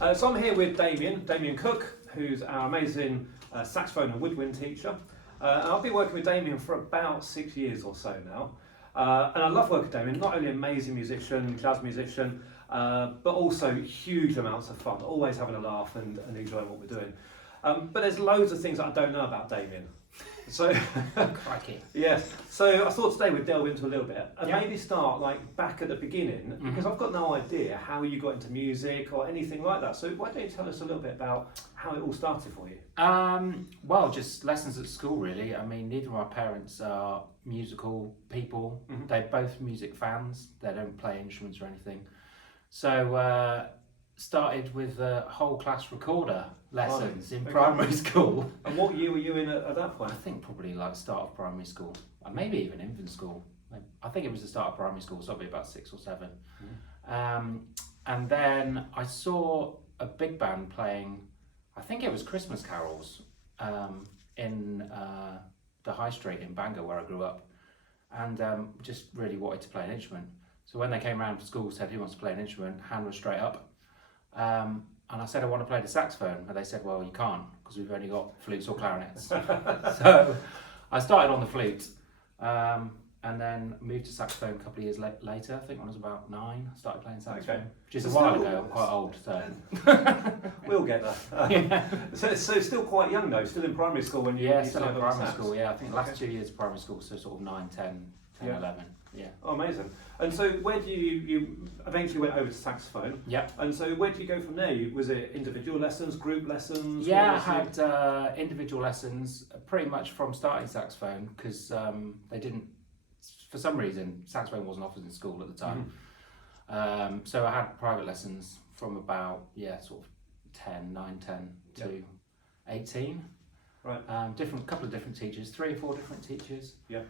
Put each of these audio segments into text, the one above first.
So I'm here with Damian Cook, who's our amazing saxophone and woodwind teacher. And I've been working with Damian for about 6 years or so now. And I love working with Damian, not only an amazing musician, jazz musician, but also huge amounts of fun, always having a laugh and enjoying what we're doing. But there's loads of things that I don't know about Damian. So, crikey. Yes. So I thought today we'd delve into a little bit and Yeah. maybe start like back at the beginning, because I've got no idea how you got into music or anything like that. So why don't you tell us a little bit about how it all started for you? Well, just lessons at school, really. I mean, neither of my parents are musical people. They're both music fans. They don't play instruments or anything. So started with whole class recorder lessons in primary school. And what year were you in at that point? I think probably like start of primary school, and maybe even infant school. I think it was the start of primary school, so it'll be about 6 or 7. And then I saw a big band playing, I think it was Christmas carols, in the high street in Bangor where I grew up, and just really wanted to play an instrument. So when they came round to school, said, who wants to play an instrument? Hand was straight up. And I said, I want to play the saxophone. And they said, well, you can't, because we've only got flutes or clarinets. So I started on the flute, and then moved to saxophone a couple of years later. I think when I was about 9, I started playing saxophone, which is a while ago. I'm quite old, so. We'll get that. So still quite young though, still in primary school when you still in primary school, I think the last 2 years of primary school, so sort of 9, 10, 11. Yeah. Oh, amazing. And so where do you eventually went over to saxophone? Yep. And so where did you go from there? Was it individual lessons, group lessons? Yeah, I had individual lessons pretty much from starting saxophone, because they didn't, for some reason, saxophone wasn't offered in school at the time. So I had private lessons from about, sort of 9, 10 to 18. Right. Couple of different teachers, 3 or 4 different teachers. Yeah.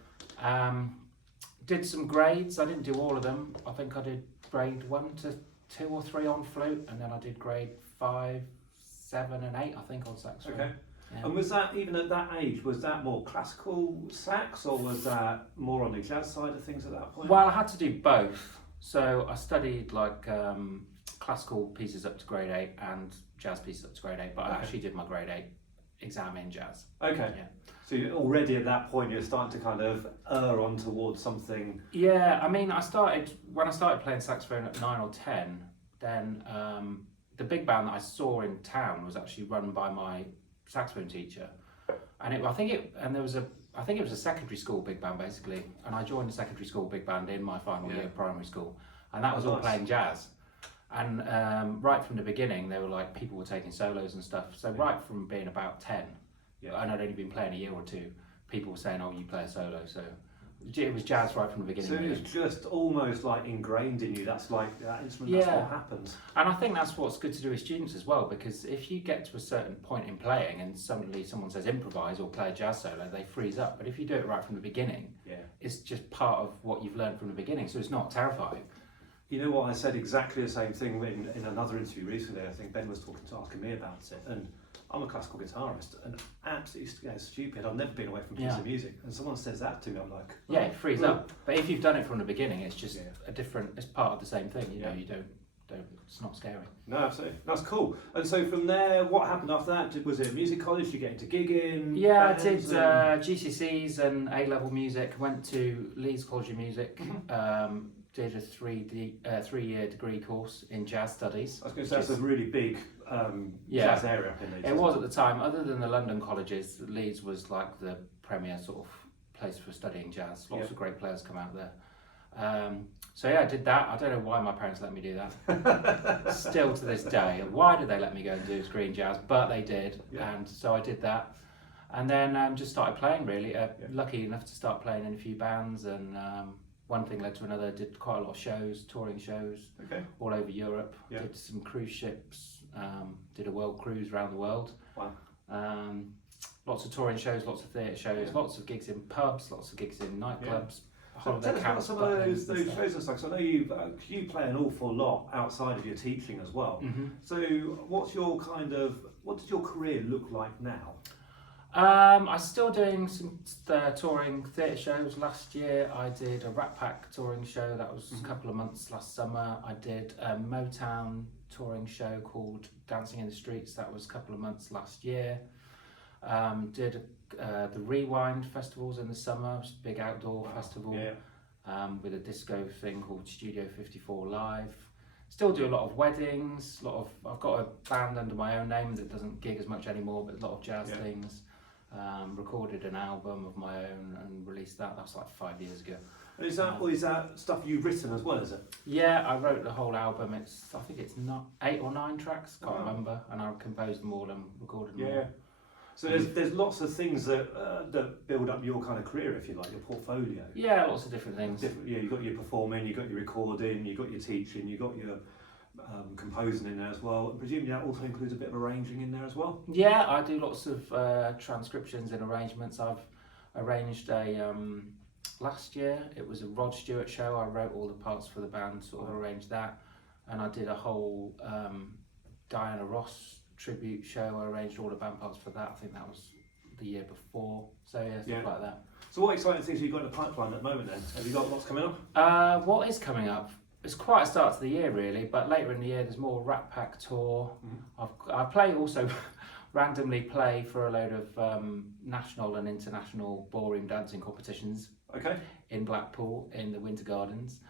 Did some grades. I didn't do all of them. I think I did grade 1 to 2 or 3 on flute, and then I did grade 5, 7 and 8, I think, on saxophone. Okay. Yeah. And was that, even at that age, was that more classical sax, or was that more on the jazz side of things at that point? Well, I had to do both. So I studied like classical pieces up to grade 8 and jazz pieces up to grade 8, but I actually did my grade 8 exam in jazz. Okay. Yeah. So already at that point you're starting to kind of err on towards something. Yeah, I mean, when I started playing saxophone at 9 or 10, then the big band that I saw in town was actually run by my saxophone teacher, and I think it was a secondary school big band basically, and I joined the secondary school big band in my final year of primary school, and that was all playing jazz. And right from the beginning, they were like, people were taking solos and stuff. So right from being about 10, and I'd only been playing a year or 2, people were saying, oh, you play a solo. So it was jazz right from the beginning. So it was just almost like ingrained in you. That's like that instrument, that's what happens. And I think that's what's good to do with students as well, because if you get to a certain point in playing and suddenly someone says improvise or play a jazz solo, they freeze up. But if you do it right from the beginning, it's just part of what you've learned from the beginning. So it's not terrifying. You know what, I said exactly the same thing in another interview recently. I think Ben was asking me about it, and I'm a classical guitarist and absolutely stupid. I've never been away from a piece of music, and someone says that to me, I'm like, oh, it frees up. But if you've done it from the beginning, it's just it's part of the same thing. You know, you don't. It's not scary. No, absolutely. That's cool. And so from there, what happened after that? Was it music college? Did you get into gigging? Yeah, I did GCSEs and A-level music. Went to Leeds College of Music. Did a 3-year degree course in jazz studies. I was going to say that's a really big jazz area up in Leeds. It was at the time. Other than the London colleges, Leeds was like the premier sort of place for studying jazz. Lots of great players come out there. So I did that. I don't know why my parents let me do that. Still to this day, why did they let me go and do a degree in jazz? But they did, and so I did that. And then just started playing really. Lucky enough to start playing in a few bands, and one thing led to another. Did quite a lot of shows, touring shows, all over Europe. Did some cruise ships. Did a world cruise around the world. Wow. Lots of touring shows, lots of theatre shows, lots of gigs in pubs, lots of gigs in nightclubs. So tell us about some of those shows and stuff. So I know you play an awful lot outside of your teaching as well. So what does your career look like now? I'm still doing some touring theatre shows. Last year I did a Rat Pack touring show, that was a couple of months last summer. I did a Motown touring show called Dancing in the Streets. That was a couple of months last year. Did the Rewind festivals in the summer, which is a big outdoor festival, with a disco thing called Studio 54 Live. Still do a lot of weddings, I've got a band under my own name that doesn't gig as much anymore, but a lot of jazz things. Recorded an album of my own and released that. That was like 5 years ago. Is that stuff you've written as well, is it? Yeah, I wrote the whole album. I think it's not 8 or 9 tracks, can't remember, and I composed them all and recorded them all. So there's lots of things that build up your kind of career, if you like, your portfolio. Yeah, lots of different things. You've got your performing, you've got your recording, you've got your teaching, you've got your composing in there as well. And presumably that also includes a bit of arranging in there as well. Yeah, I do lots of transcriptions and arrangements. I've arranged last year, it was a Rod Stewart show. I wrote all the parts for the band, sort of arranged that. And I did a whole Diana Ross tribute show. I arranged all the band parts for that. I think that was the year before. So yeah, stuff like that. So what exciting things have you got in the pipeline at the moment then? Have you got lots coming up? What is coming up? It's quite a start to the year really, but later in the year there's more Rat Pack tour. I play also randomly play for a load of national and international ballroom dancing competitions. Okay. In Blackpool in the Winter Gardens.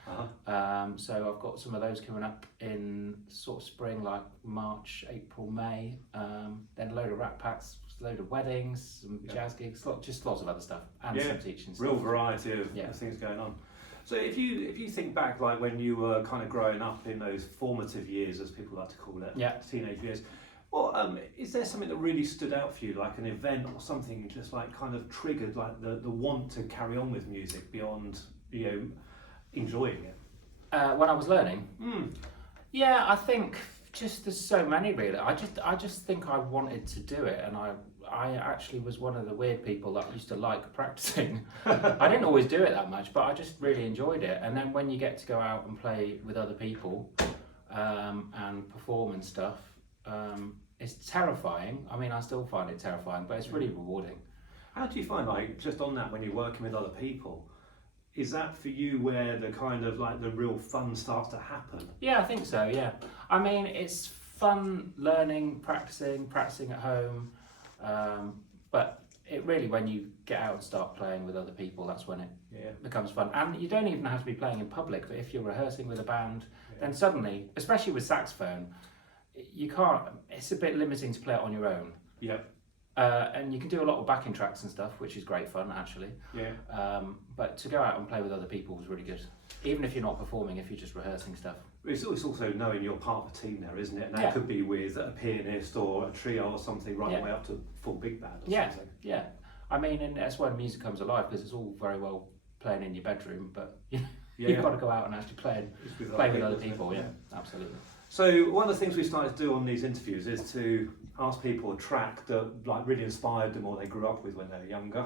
So I've got some of those coming up in sort of spring, like March, April, May. Then a load of Rat Packs, a load of weddings, some jazz gigs, just lots of other stuff, and some teaching stuff. Real variety of things going on. So if you think back, like when you were kind of growing up in those formative years, as people like to call it, teenage years, well, is there something that really stood out for you, like an event or something just like kind of triggered like the want to carry on with music beyond, enjoying it? When I was learning? Yeah, I think just there's so many really. I just think I wanted to do it, and I actually was one of the weird people that used to like practicing. I didn't always do it that much, but I just really enjoyed it. And then when you get to go out and play with other people and perform and stuff, it's terrifying. I mean, I still find it terrifying, but it's really rewarding. How do you find, like, just on that, when you're working with other people, is that for you where the kind of like the real fun starts to happen? Yeah, I think so, yeah. I mean, it's fun learning, practicing at home, but it really, when you get out and start playing with other people, that's when it becomes fun. And you don't even have to be playing in public, but if you're rehearsing with a band, then suddenly, especially with saxophone, you can't, it's a bit limiting to play it on your own. And you can do a lot of backing tracks and stuff, which is great fun actually. But to go out and play with other people was really good. Even if you're not performing, if you're just rehearsing stuff. It's also knowing you're part of a team there, isn't it? And that could be with a pianist or a trio or something, right the way up to full big band or something. Yeah. I mean, and that's when music comes alive, because it's all very well playing in your bedroom, but you've got to go out and actually play with other people. Yeah, absolutely. So one of the things we started to do on these interviews is to ask people a track that like really inspired them or they grew up with when they were younger,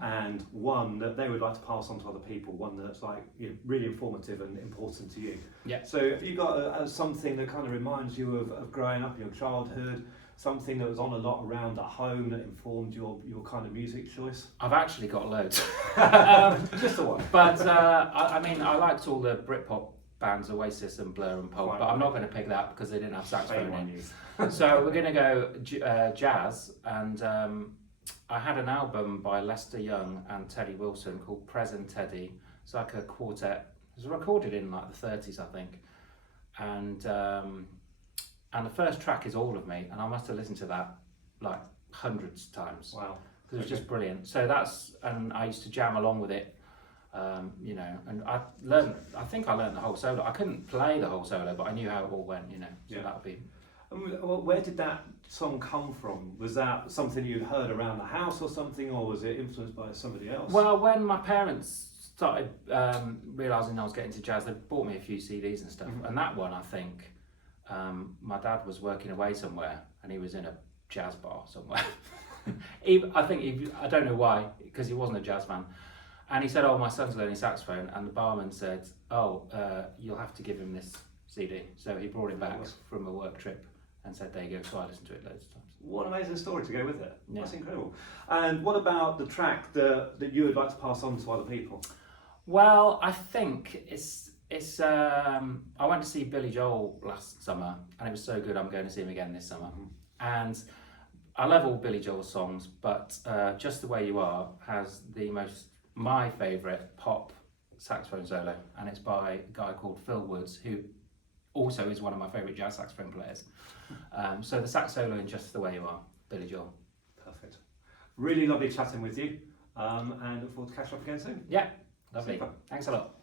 and one that they would like to pass on to other people, one that's like really informative and important to you. So have you got something that kind of reminds you of growing up, your childhood, something that was on a lot around at home that informed your kind of music choice? I've actually got loads. Just the one. But I mean, I liked all the Britpop bands, Oasis and Blur and Pulp, but I'm not going to pick that because they didn't have saxophone in. So we're going to go jazz, and I had an album by Lester Young and Teddy Wilson called Present Teddy. It's like a quartet. It was recorded in like the 30s, I think, and the first track is All of Me, and I must have listened to that like hundreds of times. Wow. Because it was just brilliant. So and I used to jam along with it. And I think I learned the whole solo. I couldn't play the whole solo, but I knew how it all went, so that would be... Where did that song come from? Was that something you'd heard around the house or something, or was it influenced by somebody else? Well, when my parents started realising I was getting into jazz, they bought me a few CDs and stuff, and that one, I think, my dad was working away somewhere, and he was in a jazz bar somewhere. I don't know why, because he wasn't a jazz fan. And he said, "Oh, my son's learning saxophone," and the barman said, "Oh, you'll have to give him this CD." So he brought it back from a work trip and said, "There you go." So I listened to it loads of times. What an amazing story to go with it. That's incredible. And what about the track that you would like to pass on to other people? Well, I think it's It's I went to see Billy Joel last summer, and it was so good. I'm going to see him again this summer. And I love all Billy Joel songs, but Just the Way You Are has my favourite pop saxophone solo, and it's by a guy called Phil Woods, who also is one of my favourite jazz saxophone players. So the sax solo in Just the Way You Are, Billy Joel. Perfect. Really lovely chatting with you, and look forward to catching up again soon. Yeah, lovely. Super. Thanks a lot.